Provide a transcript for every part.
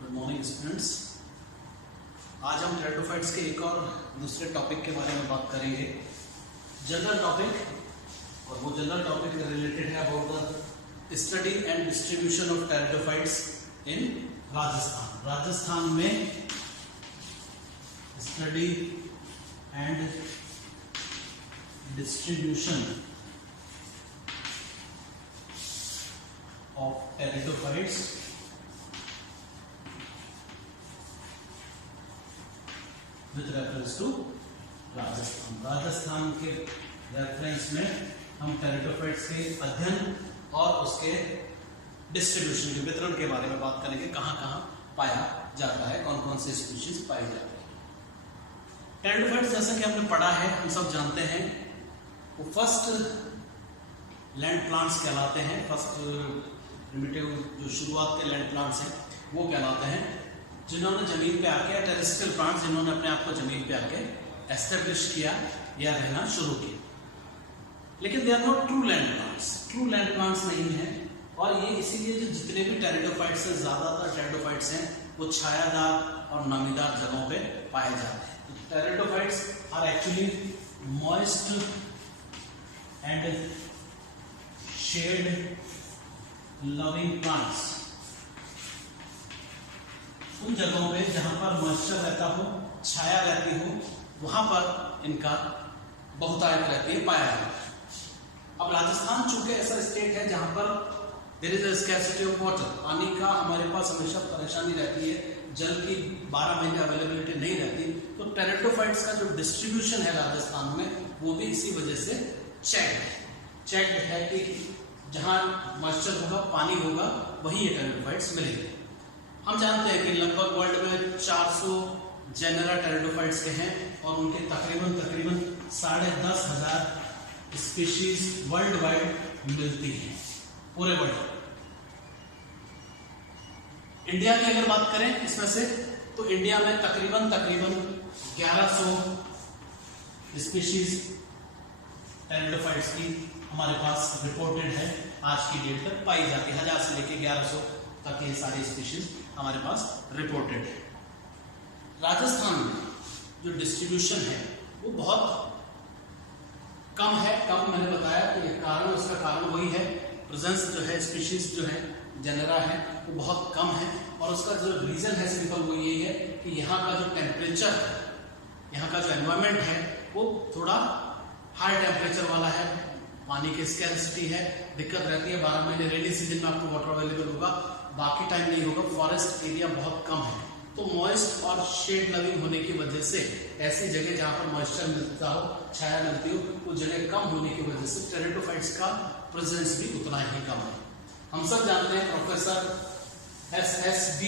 Good morning students. आज हम pteridophytes के एक और दूसरे टॉपिक के बारे में बात करेंगे, जनरल टॉपिक। और वो जनरल टॉपिक रिलेटेड है about the study and distribution of pteridophytes in Rajasthan. Rajasthan में study and distribution of pteridophytes with reference to Rajasthan. Rajasthan के रेफरेंस में हम टेरिडोफाइट्स के अध्ययन और उसके डिस्ट्रीब्यूशन के वितरण के बारे में बात करेंगे, कहाँ कहाँ पाया जाता है, कौन कौन से स्पीशीज पाई जाती है। टेरिडोफाइट्स जैसा कि आपने पढ़ा है, हम सब जानते हैं, वो फर्स्ट लैंड प्लांट्स कहलाते हैं। फर्स्ट प्रिमिटिव जो शुरुआत के लैंड प्लांट्स हैं वो कहलाते हैं, जिन्होंने जमीन पे आके, टेरेस्ट्रियल प्लांट्स जिन्होंने अपने आप को जमीन पे आके एस्टेब्लिश किया या रहना शुरू किया। लेकिन they are not true land plants, true land plants नहीं है। और ये इसीलिए जो जितने भी टेरिडोफाइट्स हैं, ज्यादातर टेरिडोफाइट्स हैं वो छायादार और नमीदार जगहों पे पाए जाते हैं। Pteridophytes are actually moist and shade loving plants. उन जगहों पे जहां पर मॉइस्चर रहता हो, छाया रहती हो, वहां पर इनका बहुतायत रहती है, पाया जाता है। अब राजस्थान चूंकि ऐसा स्टेट है जहां पर there is a scarcity of water, पानी का हमारे पास हमेशा परेशानी रहती है, जल की 12 महीने अवेलेबिलिटी नहीं रहती, तो टेरिडोफाइट्स का जो डिस्ट्रीब्यूशन है राजस्थान में वो भी इसी वजह से चेक्ड है कि जहां मॉइस्चर होगा, पानी होगा, वहीं ये टेरिडोफाइट्स मिलेंगे। हम जानते हैं कि लगभग वर्ल्ड में 400 जेनरा टेरिडोफाइट्स के हैं और उनके तकरीबन 10,500 स्पीशीज वर्ल्ड वाइड मिलती हैं पूरे वर्ल्ड में। इंडिया की अगर बात करें इसमें से, तो इंडिया में तकरीबन 1100 स्पीशीज टेरिडोफाइट्स की हमारे पास रिपोर्टेड है, आज की डेट तक पाई जाती है। 1000 से लेकर 1100 तक ये सारी स्पीशीज हमारे पास रिपोर्टेड है। राजस्थान में जो डिस्ट्रीब्यूशन है वो बहुत कम है। कम मैंने बताया कि कारण, उसका कारण वही है, प्रेजेंस जो है, स्पीशीज जो है, जेनरा है, वो बहुत कम है। और उसका जो रीजन है सिंपल वो यही है कि यहाँ का जो टेम्परेचर है, यहाँ का जो एनवायरमेंट है वो थोड़ा हाई टेम्परेचर वाला है, पानी की स्कैर्सिटी है, दिक्कत रहती है। 12 महीने रेनी सीजन में आपको वाटर अवेलेबल होगा, बाकी टाइम नहीं होगा। फॉरेस्ट एरिया बहुत कम है, तो मॉइस्ट और शेड लविंग होने की वजह से ऐसी जगह जहां पर मॉइस्चर मिलता हो, छाया मिलती हो, वो जगह कम होने की वजह से टेरिडोफाइट्स का प्रेजेंस भी उतना ही कम है। हम सब जानते हैं प्रोफेसर SSB,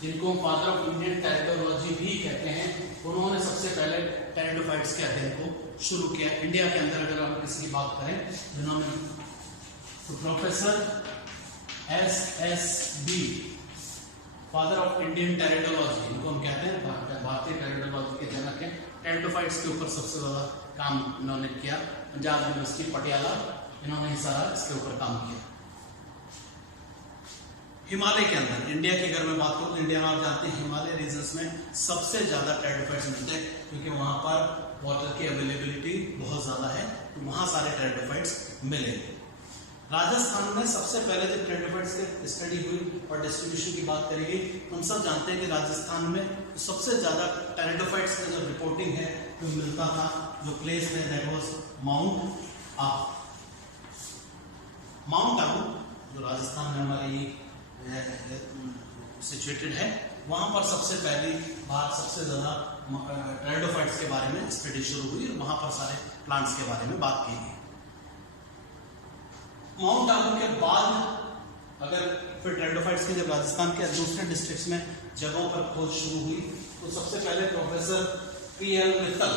जिनको फादर ऑफ इंडियन टेरिडोलॉजी भी कहते हैं, उन्होंने सबसे पहले टेरिडोफाइट्स के अध्ययन को शुरू किया इंडिया के अंदर। अगर आप किसी की बात करें जिन्होंने, तो professor SSB, father of Indian pteridology, इनको हम कहते हैं भारतीय टेरिडोलॉजी के जनक हैं। टेरिडोफाइट्स के ऊपर सबसे ज्यादा काम इन्होंने किया। पंजाब यूनिवर्सिटी पटियाला, इन्होंने ही सारा इसके ऊपर काम किया। हिमालय के अंदर, इंडिया की अगर मैं बात करूं तो इंडिया में आप जानते हैं हिमालय रीजन्स में सबसे ज्यादा टेरिडोफाइट्स मिलते हैं, क्योंकि वहां पर वाटर की अवेलेबिलिटी बहुत ज्यादा है, तो वहां सारे टेरिडोफाइट्स मिलेंगे। राजस्थान में सबसे पहले जब टेरिडोफाइट्स की स्टडी हुई और डिस्ट्रीब्यूशन की बात करेगी, हम सब जानते हैं कि राजस्थान में सबसे ज्यादा टेरिडोफाइट्स का जो रिपोर्टिंग है जो मिलता था, जो प्लेस है, that was mount Abu. Mount Abu जो राजस्थान में हमारे सिचुएटेड है, वहां पर सबसे पहली बार सबसे ज्यादा टेरिडोफाइट्स के बारे में स्टडी शुरू हुई और वहां पर सारे प्लांट्स के बारे में बात की गई। माउंट आबू के बाद अगर फिर टेरिडोफाइट्स के जब राजस्थान के दूसरे डिस्ट्रिक्ट्स में जगहों पर खोज शुरू हुई, तो सबसे पहले प्रोफेसर पीएल मित्तल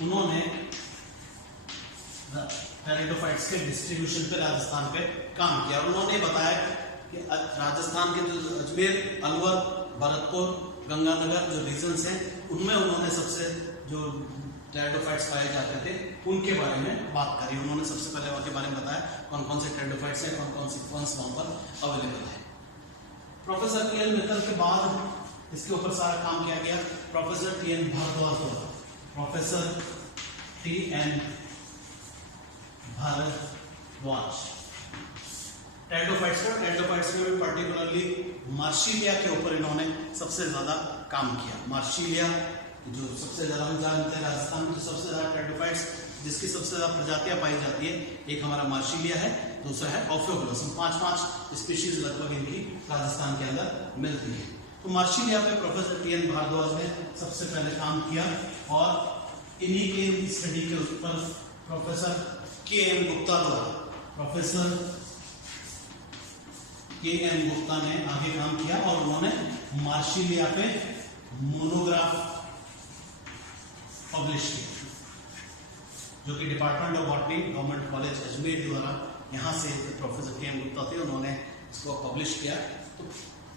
उन्होंने टेरिडोफाइट्स के डिस्ट्रीब्यूशन पे राजस्थान पे काम किया। और उन्होंने बताया कि राजस्थान के जो अजमेर, अलवर, भरतपुर, गंगानगर जो रीजन्स हैं, उनमें उन्होंने सबसे जो टेरिडोफाइट्स पाए जाते थे उनके बारे में बात करी। उन्होंने सबसे पहले उनके बारे में बताया कौन कौन से टेरिडोफाइट्स हैं, कौन कौन सी फंस वहाँ पर अवेलेबल है। Professor TN. मित्तल के बाद इसके ऊपर सारा काम किया गया प्रोफेसर टी.एन. भारद्वाज द्वारा। Professor TN. भारद्वाज टेरिडोफाइट्स में पर्टिकुलरली मार्शिलिया के ऊपर इन्होंने सबसे ज्यादा काम किया। मार्शिलिया जो सबसे ज्यादा हम जानते हैं राजस्थान में तो सबसे ज्यादा टेरिडोफाइट्स जिसकी सबसे ज्यादा प्रजातियां पाई जाती है, एक हमारा मार्शिलिया है, दूसरा है ऑफियोग्लोसम। 5 स्पीशीज लगभग इनकी राजस्थान के अंदर मिलती है। तो मार्शिलिया पे प्रोफेसर टी.एन. भारद्वाज ने सबसे पहले काम किया और इन्हीं के स्टडी के ऊपर प्रोफेसर के.एम. गुप्ता ने आगे काम किया और उन्होंने मार्शिलिया पे मोनोग्राफ पब्लिश किया, जो कि department of botany government college Ajmer द्वारा, यहाँ से प्रोफेसर के.एम. गुप्ता थे, उन्होंने इसको पब्लिश किया। तो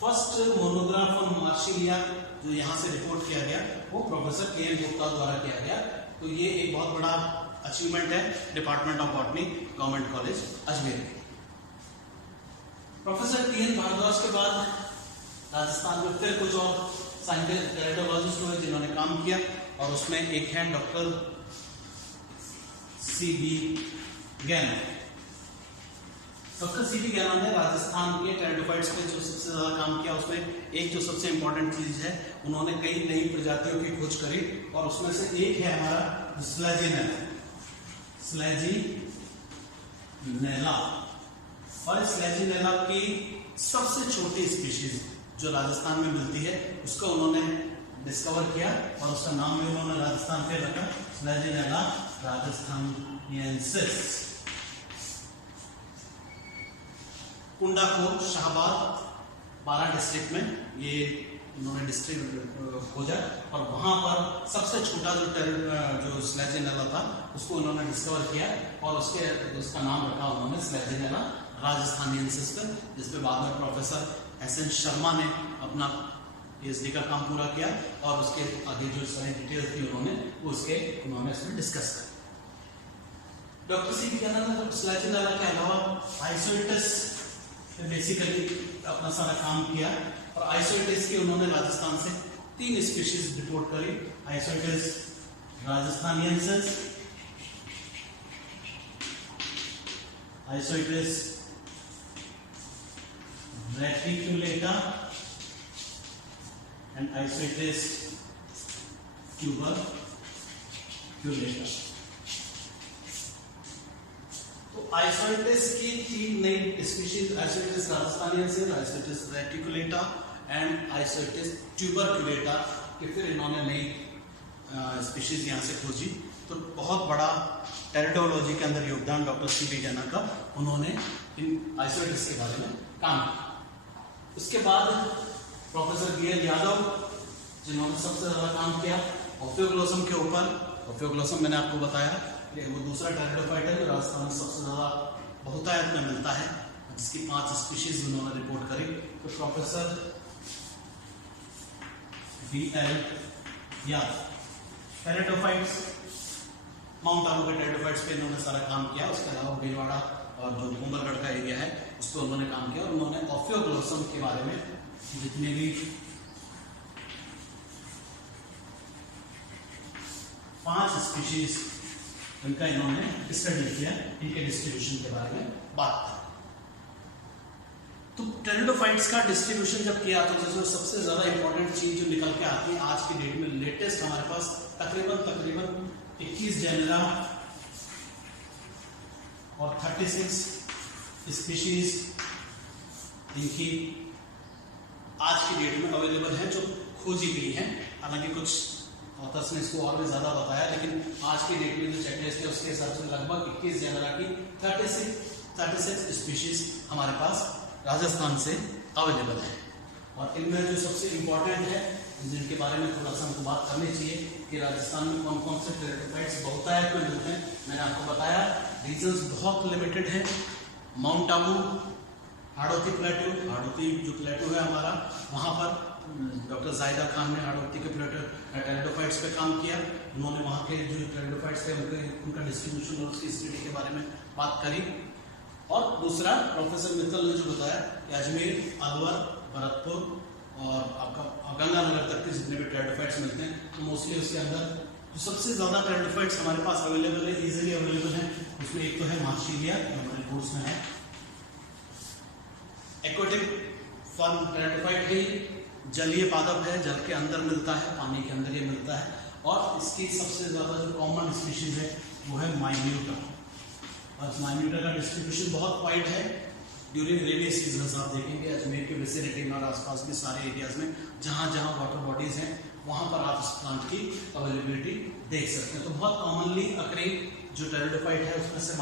फर्स्ट मोनोग्राफ ऑन मार्शिलिया जो यहाँ से रिपोर्ट किया गया वो प्रोफेसर के.एम. गुप्ता द्वारा किया गया। तो ये एक बहुत बड़ा अचीवमेंट है department of botany government college Ajmer. Professor TN. Bhardwaj के बाद राजस्थान में फिर कुछ और साइंटिस्ट टेरिडोलॉजिस्ट हुए जिन्होंने काम किया और उसमें एक है doctor C B. Gaina. Doctor C B. Gaina ने राजस्थान के टेरिडोफाइट्स पे जो सबसे ज्यादा काम किया उसमें एक जो सबसे इंपॉर्टेंट चीज है, उन्होंने कई नई प्रजातियों की खोज करी और उसमें से एक है हमारा स्लैजिनेला। और स्लैजिनेला की सबसे छोटी स्पीशीज जो राजस्थान में मिलती है उसको उन्होंने डिस्कवर किया और उसका नाम भी उन्होंने राजस्थान पे रखा, स्लैजिनेला राजस्थानियंसिस। कुंडाकोर शाहबाद 12 डिस्ट्रिक्ट में ये उन्होंने डिस्ट्रिक्ट खोजा और वहां पर सबसे छोटा जो स्लैजिनेला था उसको उन्होंने डिस्कवर किया और उसका नाम रखा उन्होंने स्लैजिनेला राजस्थानियंसिस पर, जिसपे बाद में प्रोफेसर एस.एन. शर्मा ने अपना पीएचडी का काम पूरा किया और उसके आगे जो सारी डिटेल थी उन्होंने इसमें डिस्कस किया। Doctor C B. गैना ने स्लैजिनेला के अलावा आइसोइटिस बेसिकली अपना सारा काम किया और आइसोइटिस की उन्होंने राजस्थान से 3 स्पीशीज रिपोर्ट करी। आइसोइटिस राजस्थानियंसिस, आइसोइटिस रेटिकुलेटा एंड आइसोइटिस ट्यूबरक्युलेटा। तो आइसोइटिस की 3 नई स्पीशीज, आइसोइटिस राजस्थानियंसिस, आइसोइटिस रेटिकुलेटा एंड आइसोइटिस ट्यूबरक्युलेटा के फिर इन्होंने नई स्पीशीज यहाँ से खोजी। तो बहुत बड़ा टेरिडोलॉजी के अंदर योगदान डॉक्टर सी.बी. गैना का, उन्होंने इन आइसोइटिस के बारे में काम किया। उसके बाद प्रोफेसर बी.एल. यादव जिन्होंने सबसे ज्यादा काम किया ऑफियोग्लोसम के ऊपर। ऑफियोग्लोसम मैंने आपको बताया कि वो दूसरा टेरिडोफाइट है जो राजस्थान में सबसे ज्यादा बहुतायत में मिलता है, जिसकी 5 स्पीशीज उन्होंने रिपोर्ट करी। तो professor BL. Yadav pteridophytes, mount Abu के टेरिडोफाइट्स पे इन्होंने सारा काम किया। उसके अलावा भीलवाड़ा और जो डूंगरगढ़ का एरिया है उस पर उन्होंने काम किया और उन्होंने ऑफियोग्लोसम के बारे में जितने भी 5 स्पीशीज इनका इन्होंने स्टडी किया, इनके डिस्ट्रीब्यूशन के बारे में बात की। तो टेरिडोफाइट्स का डिस्ट्रीब्यूशन जब किया तो जो सबसे ज्यादा इंपॉर्टेंट चीज जो निकल के आती है आज की डेट में लेटेस्ट हमारे पास तकरीबन 21 जेनरा और 36 स्पीशीज इनकी आज की डेट में अवेलेबल है जो खोजी गई है। हालांकि कुछ ऑथर्स ने इसको और भी ज्यादा बताया, लेकिन आज की डेट में जो चेकलिस्ट है उसके हिसाब से लगभग 21 जेनरा की 36 स्पीशीज हमारे पास राजस्थान से अवेलेबल है। और इनमें जो सबसे इम्पोर्टेंट है जिनके बारे में थोड़ा सा हमको बात करनी चाहिए कि राजस्थान में कौन कौन से टेरिडोफाइट्स बहुतायत में मिलते हैं, मैंने आपको बताया रीजन्स बहुत लिमिटेड है। माउंट आबू, हाड़ौती प्लेटू, हाड़ौती जो प्लेटू है हमारा, वहाँ पर डॉक्टर जाहिदा खान ने हाड़ौती के टेरिडोफाइट्स पे काम किया। उन्होंने वहाँ के जो टेरिडोफाइट्स थे उनका डिस्ट्रीब्यूशन और उसकी स्टडी के बारे में बात करी। और दूसरा प्रोफेसर मित्तल ने जो बताया कि अजमेर, अलवर, भरतपुर और आपका गंगानगर तक के जितने भी टेरिडोफाइट्स मिलते हैं, तो मोस्टली उसके अंदर जो सबसे ज़्यादा टेरिडोफाइट्स हमारे पास अवेलेबल है, इजीली अवेलेबल है, उसमें एक तो है मार्सिलिया, हमारे कोर्स में है। एक्वाटिक फर्न टेरिडोफाइट है, जलीय पादप है, जल के अंदर मिलता है, पानी के अंदर ये मिलता है। और इसकी सबसे ज़्यादा जो कॉमन स्पीशीज है वो है माइन्यूटा। और माइन्यूटा का डिस्ट्रीब्यूशन बहुत वाइड है। ड्यूरिंग रेनी सीजन आप देखेंगे अजमेर के विसिनिटी में और आसपास के सारे एरियाज में जहाँ जहाँ वाटर बॉडीज हैं वहाँ पर आप इस प्लांट की अवेलेबिलिटी देख सकते हैं। तो बहुत कॉमनली अकरिंग जो टेरिडोफाइट है उसमें से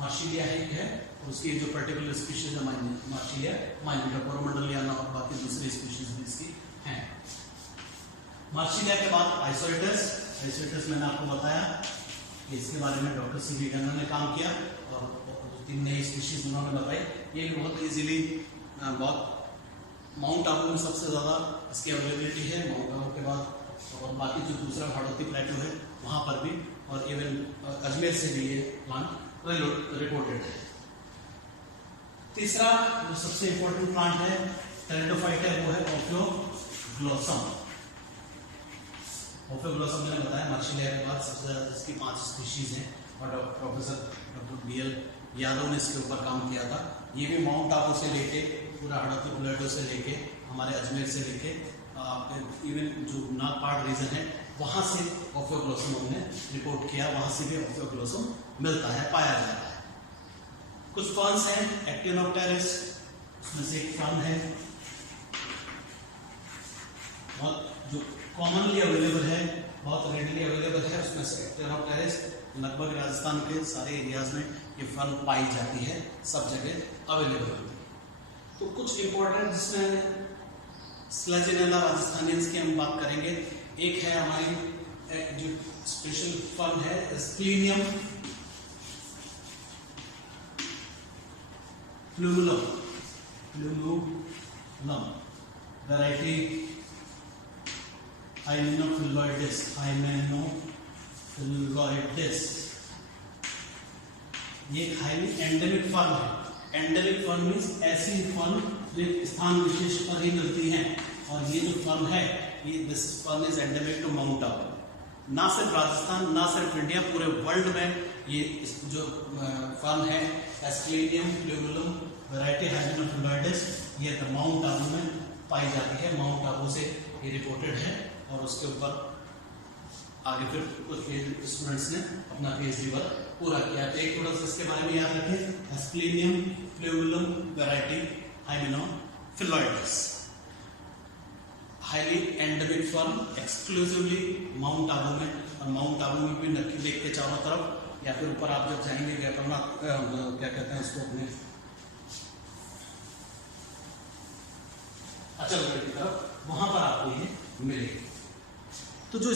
मार्सिलिया है, उसकी जो पर्टिकुलर स्पीशीज है मार्सिलिया, माइन्यूटा, कोरोमंडलियाना और बाकी दूसरी स्पीशीज भी इसकी हैं। मार्सिलिया के बाद आइसोइटस मैंने आपको बताया कि इसके बारे में डॉक्टर सी वी गन्ना ने काम किया और 3 नई स्पीशीज उन्होंने बताई। ये भी बहुत इजीली माउंट आबू में सबसे ज़्यादा इसकी अवेलेबिलिटी है, माउंट आबू के बाद और बाकी जो दूसरा हाड़ौती प्लेटो है वहाँ पर भी, और इवन अजमेर से भी ये प्लांट रिपोर्टेड है। तीसरा जो सबसे इंपॉर्टेंट प्लांट है टेरिडोफाइट है वो है ओफियोग्लोसम। ओफियोग्लोसम मैंने बताया मार्सिलिया के बाद सबसे ज़्यादा इसकी 5 स्पीशीज हैं और डॉक्टर BL यादव ने इसके ऊपर काम किया था। ये भी माउंट आबू से लेके पूरा हाड़ौती प्लेटो से लेके हमारे अजमेर से लेके इवन जो नागपाड़ रीजन है वहाँ से ओफियोग्लोसम हमने रिपोर्ट किया, वहाँ से भी ओफियोग्लोसम मिलता है, पाया जाता है। कुछ फर्न्स हैं एक्टिनोप्टेरिस, उसमें से एक फर्न है बहुत जो कॉमनली अवेलेबल है, बहुत रेडली अवेलेबल है, उसमें से एक्टिनोप्टेरिस लगभग राजस्थान के सारे एरियाज में ये फर्न पाई जाती है, सब जगह अवेलेबल होती है। तो कुछ इंपॉर्टेंट जिसमें स्लेजिनेला राजस्थानियंस की हम बात करेंगे। एक है हमारी जो स्पेशल फर्न है स्क्लीनियम फ्लूमुलम वैरायटी हाइमेनोफिलोइडिस। ये हाईली एंडेमिक फर्न है। एंडेमिक फर्न मीन्स ऐसी फर्न जो स्थान विशेष पर ही मिलती हैं, और ये जो फर्न है ये this fern is endemic to mount Abu. ना सिर्फ राजस्थान, ना सिर्फ इंडिया, पूरे वर्ल्ड में ये जो फर्न है एस्क्लेनियम फ्लूमुलम वैरायटी हाइमेनोफिलोइडिस ये माउंट आबू में पाई जाती है। माउंट आबू से ये रिपोर्टेड है और उसके ऊपर आगे फिर कुछ स्टूडेंट्स ने अपना PhD वर्क पूरा किया। तो एक थोड़ा सा इसके बारे में याद रखें, एस्क्लेनियम फ्लूमुलम variety hymenophylloides, highly endemic fern, exclusively mount Abu में। और माउंट आबू में भी नक्की देख के चारों तरफ या फिर ऊपर आप जब जाएंगे क्या कहते हैं उसको अपने अचलगढ़ की तरफ, वहां पर आपको ये मिलेगी। तो जो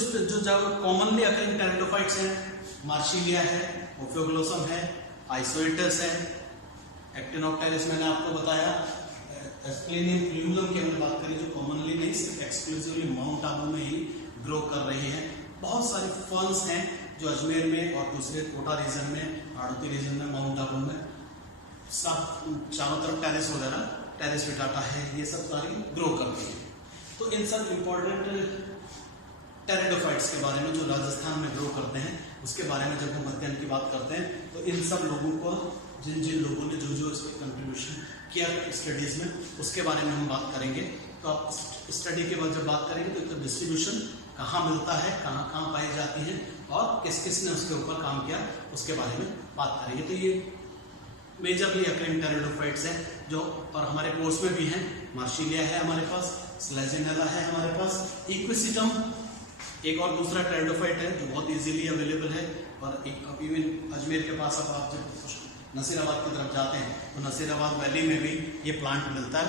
कॉमनली अकरिंग टेरिडोफाइट्स हैं मार्सिलिया है, ओफियोग्लोसम है, आइसोइटस है, एक्टिनोप्टेरिस मैंने आपको बताया, एस्क्लेनियम फ्लूमुलम की हमने बात करी जो कॉमनली नहीं सिर्फ एक्सक्लूसिवली माउंट आबू में ही ग्रो कर रही है। बहुत सारे फर्न्स हैं जो अजमेर में और दूसरे कोटा रीजन में, हाड़ौती रीजन में, माउंट आबू में सब चारों तरफ टेरिस वगैरह, टेरिस विटाटा है, ये सब सारी ग्रो करती है। तो इन सब इम्पोर्टेंट टेरिडोफाइट्स के बारे में जो राजस्थान में ग्रो करते हैं उसके बारे में जब हम अध्ययन की बात करते हैं तो इन सब लोगों को जिन लोगों ने जो इसमें कंट्रीब्यूशन किया स्टडीज में उसके बारे में हम बात करेंगे। तो आप स्टडी के बाद जब बात करेंगे तो डिस्ट्रीब्यूशन कहाँ मिलता है, कहाँ कहाँ पाई जाती है और किस किस ने उसके ऊपर काम किया उसके बारे में बात करेंगे। तो ये मेजरली अकरिंग टेरिडोफाइट्स हैं जो और हमारे कोर्स में भी हैं। मार्सिलिया है हमारे पास, स्लेजिनेला है हमारे पास, इक्विसिटम एक और दूसरा टेरिडोफाइट है जो बहुत इजीली अवेलेबल है। और एक इवन अजमेर के पास अब आप जब नसीराबाद की तरफ जाते हैं तो नसीराबाद वैली में भी ये प्लांट मिलता है।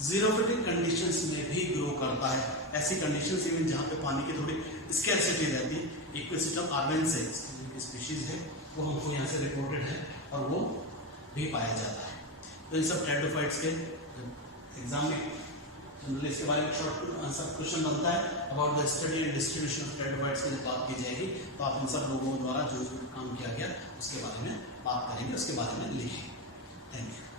जीरोफिटिक कंडीशंस में भी ग्रो करता है, ऐसी कंडीशंस इवन जहाँ पे पानी की थोड़ी स्कैर्सिटी रहती है। इक्विसिटम आर्बेंसेस स्पीशीज है वो हमको यहाँ से रिपोर्टेड है और वो भी पाया जाता है। तो इन सब टेरिडोफाइट्स के एग्जाम में जनरली इसके बारे में शॉर्ट आंसर क्वेश्चन बनता है about the study and distribution of pteridophytes की जब बात की जाएगी तो आप इन सब लोगों द्वारा जो काम किया गया उसके बारे में बात करेंगे, उसके बारे में लिखेंगे। Thank you.